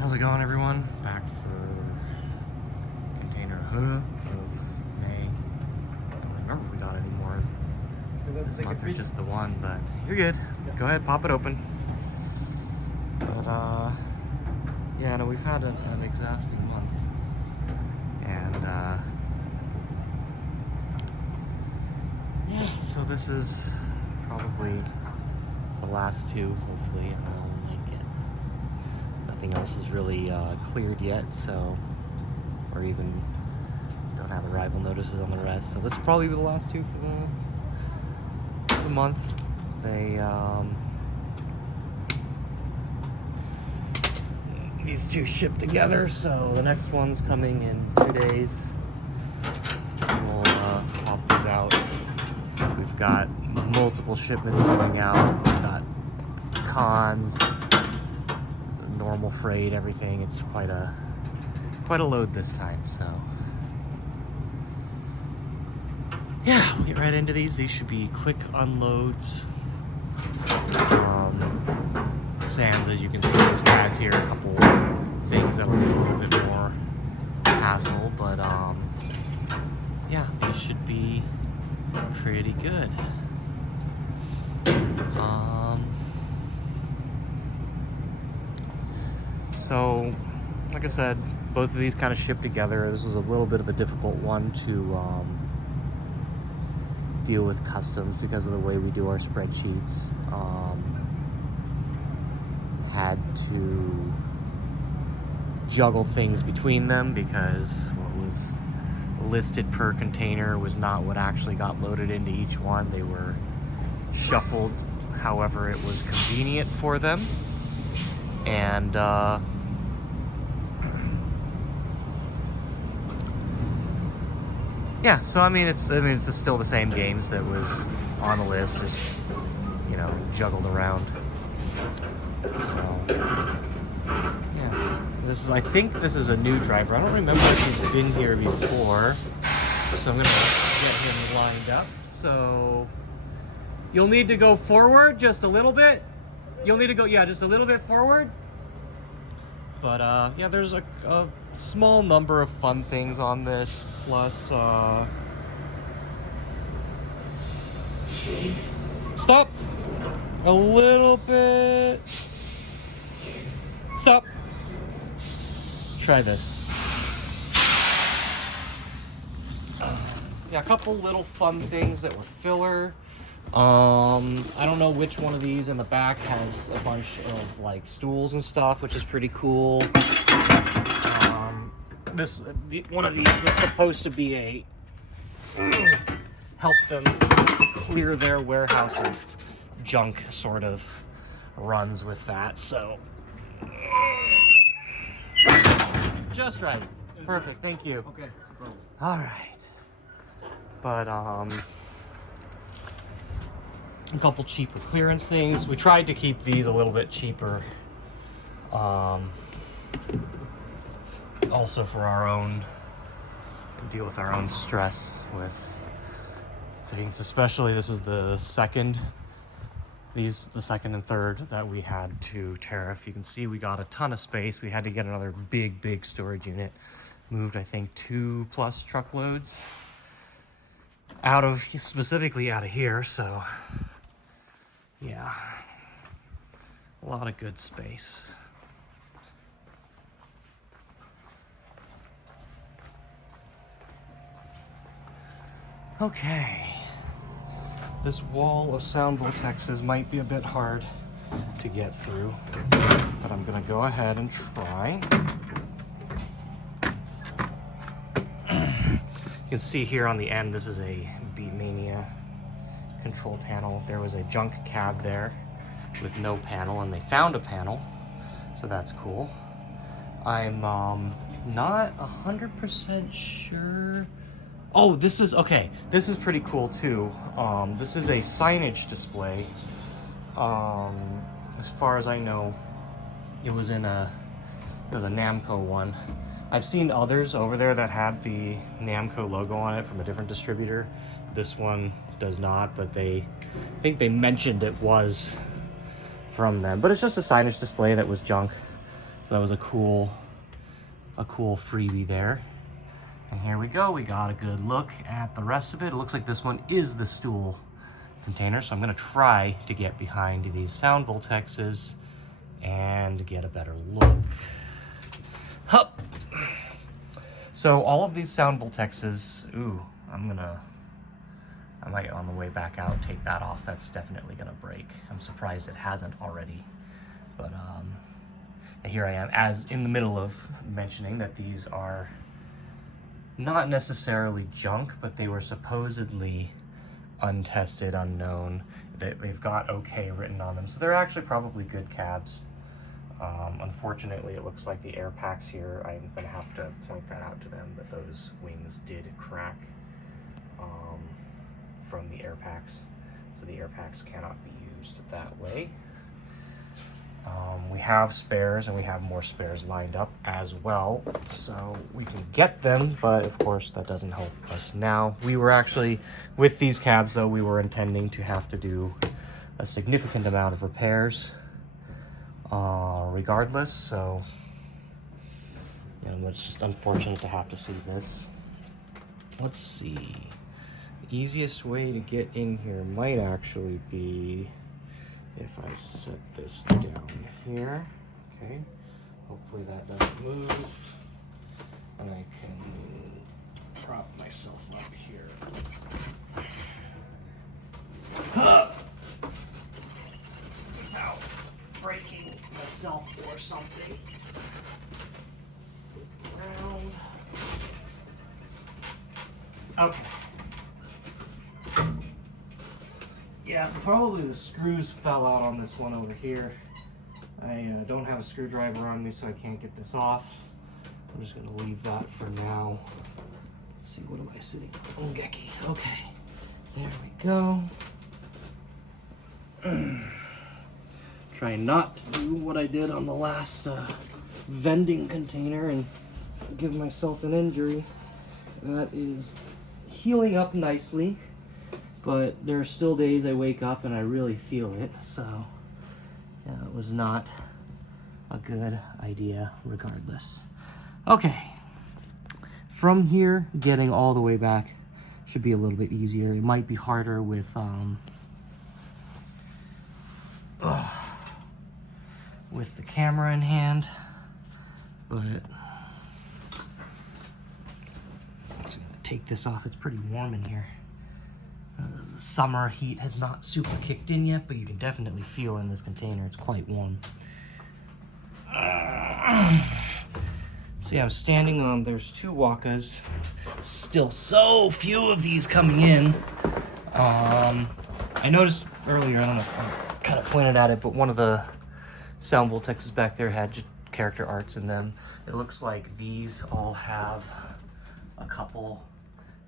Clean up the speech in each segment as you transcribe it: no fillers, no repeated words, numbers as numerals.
How's it going, everyone? Back for container of May. I don't remember if we got any more this month or just the one, but you're good. Go ahead, pop it open. But yeah, no, we've had an exhausting month, and yeah, so this is probably the last two, hopefully. Nothing else is really cleared yet, so, or even don't have arrival notices on the rest. So this will probably be the last two for the month. They these two ship together, so the next one's coming in 2 days. We'll pop these out. We've got multiple shipments going out. We've got cons, normal freight, everything. It's quite a load this time, so yeah, we'll get right into these. These should be quick unloads. Sands, as you can see, these pads here, a couple things that'll be a little bit more hassle, but yeah, these should be pretty good. So, like I said, both of these kind of ship together. This was a little bit of a difficult one to deal with customs because of the way we do our spreadsheets. Had to juggle things between them because what was listed per container was not what actually got loaded into each one. They were shuffled however it was convenient for them, and yeah, so I mean it's still the same games that was on the list, just, you know, juggled around. So yeah, I think this is a new driver. I don't remember if he's been here before, so I'm gonna get him lined up. So you'll need to go forward just a little bit. You'll need to go, yeah, just a little bit forward. But yeah, there's a small number of fun things on this, plus stop a little bit. Stop. Try this. Yeah, a couple little fun things that were filler. I don't know which one of these in the back has a bunch of like stools and stuff, which is pretty cool. One of these was supposed to be a help them clear their warehouse of junk, sort of runs with that. So just right, perfect. Thank you. Okay, no problem. All right. But a couple cheaper clearance things. We tried to keep these a little bit cheaper, also for our own, deal with our own stress with things. Especially, this is the second and third that we had to tariff. You can see we got a ton of space. We had to get another big storage unit. Moved, I think, 2+ truckloads specifically out of here, so yeah, a lot of good space. Okay, this wall of Sound Voltexes might be a bit hard to get through, but I'm gonna go ahead and try. You can see here on the end, this is a Beatmania control panel. There was a junk cab there with no panel, and they found a panel, so that's cool. I'm not 100% sure. Oh, this is okay. This is pretty cool too. This is a signage display. As far as I know, it was a Namco one. I've seen others over there that had the Namco logo on it from a different distributor. This one does not, but I think they mentioned it was from them. But it's just a signage display that was junk. So that was a cool freebie there. And here we go, we got a good look at the rest of it. It looks like this one is the stool container, so I'm gonna try to get behind these Sound Voltexes and get a better look. Hup! So all of these Sound Voltexes, ooh, I might on the way back out take that off. That's definitely gonna break. I'm surprised it hasn't already. But here I am, as in the middle of mentioning that these are not necessarily junk, but they were supposedly untested, unknown. They've got okay written on them, so they're actually probably good cabs. Unfortunately, it looks like the air packs here, I'm gonna have to point that out to them, but those wings did crack from the air packs, so the air packs cannot be used that way. We have spares, and we have more spares lined up as well, so we can get them, but of course that doesn't help us now. We were actually, with these cabs though, we were intending to have to do a significant amount of repairs regardless, so you know, it's just unfortunate to have to see this. Let's see. The easiest way to get in here might actually be if I set this down here. Okay, hopefully that doesn't move, and I can prop myself up here. Without breaking myself or something. Around. Okay. Yeah, probably the screws fell out on this one over here. I don't have a screwdriver on me, so I can't get this off. I'm just gonna leave that for now. Let's see, what am I sitting on? Oh, Gecky. Okay, there we go. Trying not to do what I did on the last vending container and give myself an injury. That is healing up nicely. But there are still days I wake up and I really feel it, so yeah, it was not a good idea regardless. Okay, from here, getting all the way back should be a little bit easier. It might be harder with the camera in hand, but I'm just gonna take this off. It's pretty warm in here. The summer heat has not super kicked in yet, but you can definitely feel in this container it's quite warm. So yeah, I'm standing on, there's two Wakas. Still so few of these coming in. I noticed earlier, I don't know if I kind of pointed at it, but one of the Sound Voltexes back there had just character arts in them. It looks like these all have a couple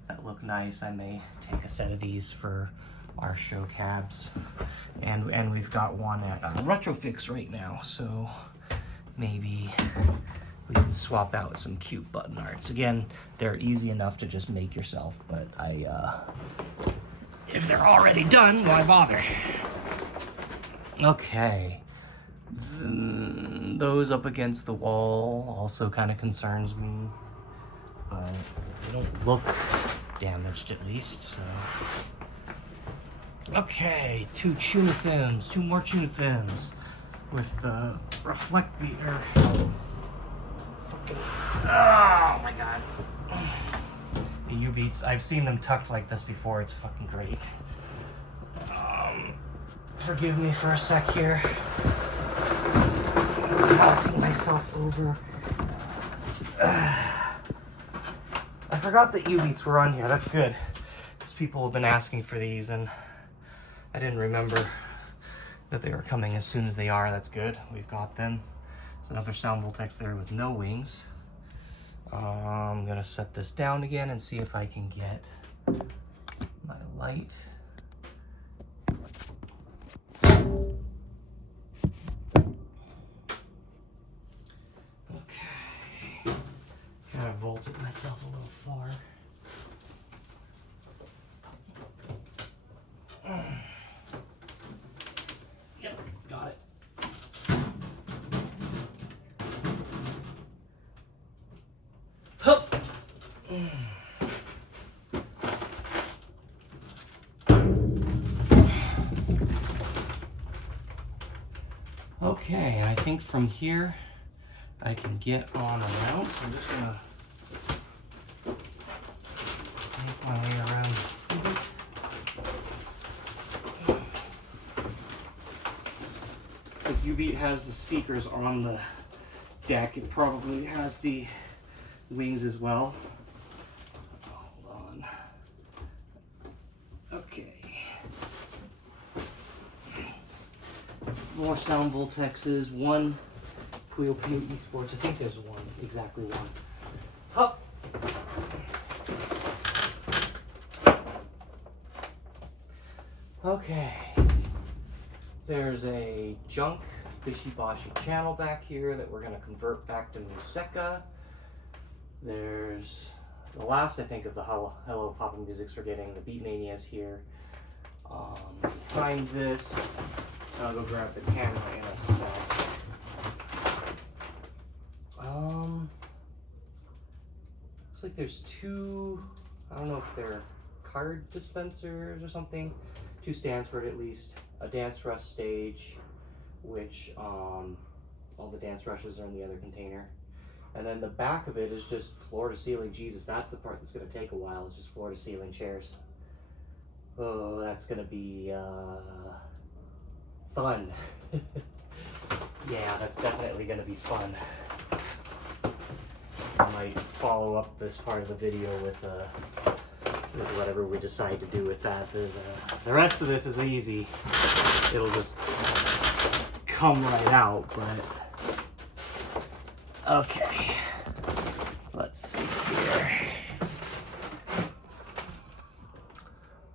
that look nice. I may take a set of these for our show cabs, and we've got one at Retrofix right now, so maybe we can swap out some cute button arts. Again, they're easy enough to just make yourself, but if they're already done, why bother? Okay, those up against the wall also kind of concerns me, but they don't look damaged at least, so. Okay, two more tuna fins with the reflect beater. Fucking, oh my god. The U-beats, I've seen them tucked like this before, it's fucking great. Forgive me for a sec here. Vaulting myself over. I forgot that U-beats were on here. That's good, because people have been asking for these, and I didn't remember that they were coming as soon as they are. That's good. We've got them. There's another Sound Voltex there with no wings. I'm gonna set this down again and see if I can get my light. Kind of vaulted myself a little far. Yep, got it. Okay, and I think from here I can get on around. So I'm just gonna make my way around. So if U-Beat has the speakers on the deck, it probably has the wings as well. Hold on. Okay. More Sound Voltexes. One Puyo Puyo Esports. I think there's one, exactly one. Hup. Okay. There's a junk Bishibashi channel back here that we're going to convert back to Museka. There's the last, I think, of the Hello Papa Musics we're getting. The Beatmania's here. Behind this, I'll go grab the camera in a sec. Looks like there's two, I don't know if they're card dispensers or something. Two stands for it at least. A dance rush stage, which all the dance rushes are in the other container. And then the back of it is just floor to ceiling. Jesus, that's the part that's gonna take a while. It's just floor to ceiling chairs. Oh, that's gonna be fun. Yeah, that's definitely gonna be fun. I might follow up this part of the video with whatever we decide to do with that. The rest of this is easy. It'll just come right out, but okay. Let's see here.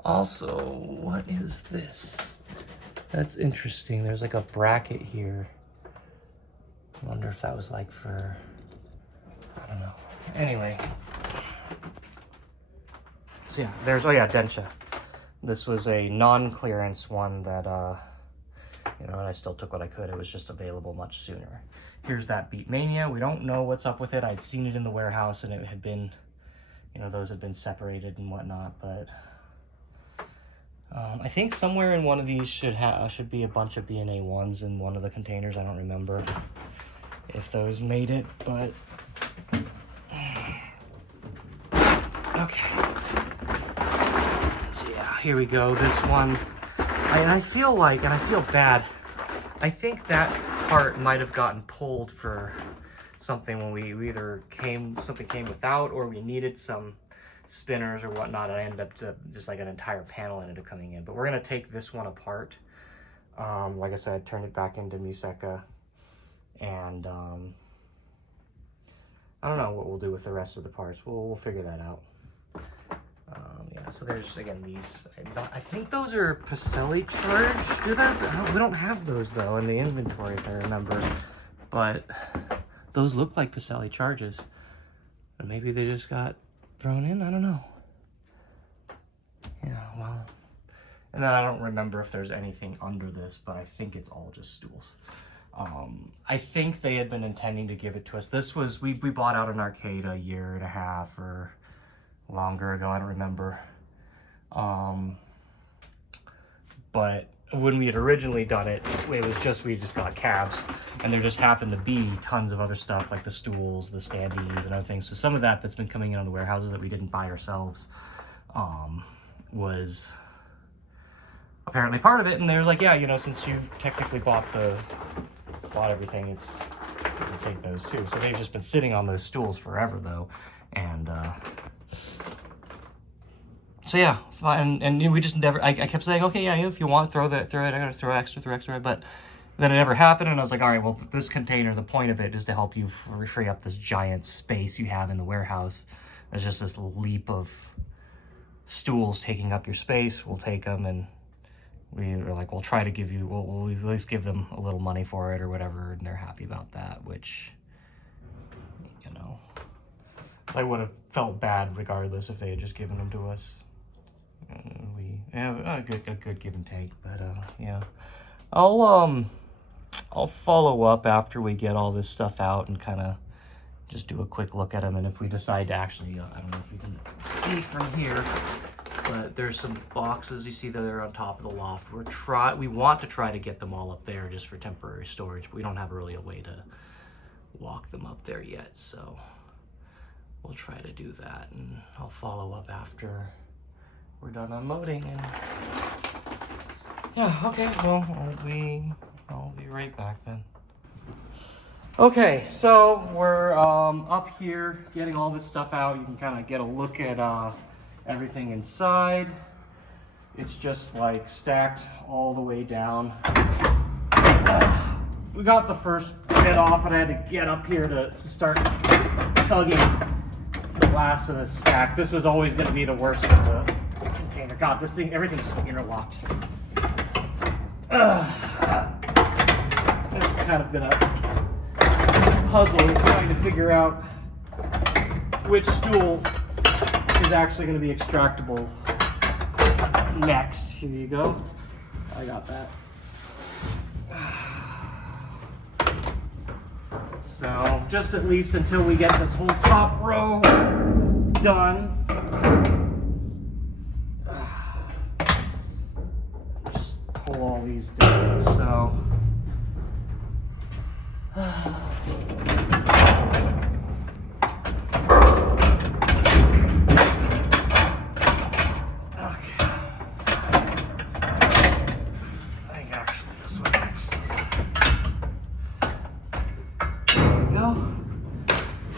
Also, what is this? That's interesting. There's like a bracket here. I wonder if that was like for, I don't know. Anyway. So yeah, there's, oh yeah, Densha. This was a non-clearance one that, you know, and I still took what I could. It was just available much sooner. Here's that Beatmania. We don't know what's up with it. I'd seen it in the warehouse and it had been, you know, those had been separated and whatnot, but I think somewhere in one of these should be a bunch of BNA ones in one of the containers. I don't remember if those made it, but okay. So yeah, here we go. This one, I feel like, and I feel bad, I think that part might have gotten pulled for something when we either something came without, or we needed some spinners or whatnot, and I ended up just like an entire panel ended up coming in. But we're gonna take this one apart. Like I said, turn it back into Museka, and I don't know what we'll do with the rest of the parts. We'll figure that out. Yeah, so there's again these. I think those are Pacelli charged. We don't have those though in the inventory, if I remember. But those look like Pacelli charges, but maybe they just got thrown in. I don't know. Yeah, well, and then I don't remember if there's anything under this, but I think it's all just stools. I think they had been intending to give it to us. This was, we bought out an arcade a year and a half or longer ago, I don't remember. But when we had originally done it, we just got cabs, and there just happened to be tons of other stuff like the stools, the standees, and other things. So some of that's been coming in on the warehouses that we didn't buy ourselves, was apparently part of it. And they were like, yeah, you know, since you technically bought everything, we'll take those too. So they've just been sitting on those stools forever though. And, so yeah, and we just never, I kept saying, okay, yeah, if you want, throw it, I gotta throw extra, but then it never happened, and I was like, all right, well, this container, the point of it is to help you free up this giant space you have in the warehouse. There's just this leap of stools taking up your space. We'll take them, and we were like, we'll try to give you, we'll at least give them a little money for it or whatever, and they're happy about that, which, you know, I would have felt bad regardless if they had just given them to us. We have a good give and take, but yeah, I'll follow up after we get all this stuff out and kind of just do a quick look at them. And if we decide to actually, I don't know if we can see from here, but there's some boxes you see that are on top of the loft. We want to try to get them all up there just for temporary storage, but we don't have really a way to walk them up there yet. So we'll try to do that, and I'll follow up after we're done unloading. And yeah, okay, well, I'll be right back then. Okay, so we're up here getting all this stuff out. You can kind of get a look at everything inside. It's just like stacked all the way down. We got the first bit off, but I had to get up here to start tugging the last of the stack. This was always going to be the worst of the container. God, this thing, everything's just interlocked. It's kind of been a puzzle trying to figure out which stool is actually going to be extractable next. Here you go. I got that. So just at least until we get this whole top row done, just pull all these down. So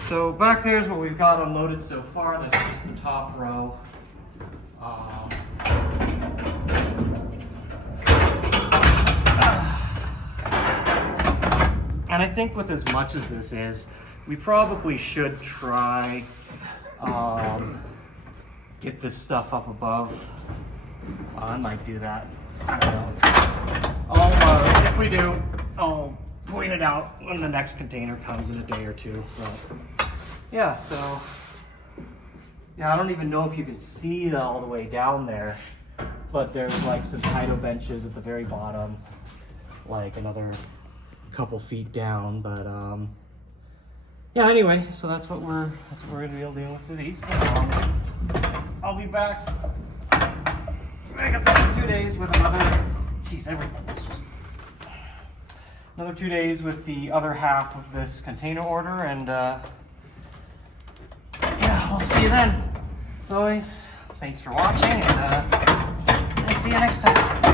So back there's what we've got unloaded so far. That's just the top row. And I think with as much as this is, we probably should try get this stuff up above. I might do that. I don't know. If we do, I'll point it out when the next container comes in a day or two. But yeah, so yeah, I don't even know if you can see all the way down there, but there's like some Taito benches at the very bottom, like another couple feet down. But yeah, anyway, so that's what we're gonna be able to deal with for these. I'll be back. I guess another 2 days with another. Geez, everything is just. Another 2 days with the other half of this container order, and yeah, we'll see you then. As always, thanks for watching, and I'll see you next time.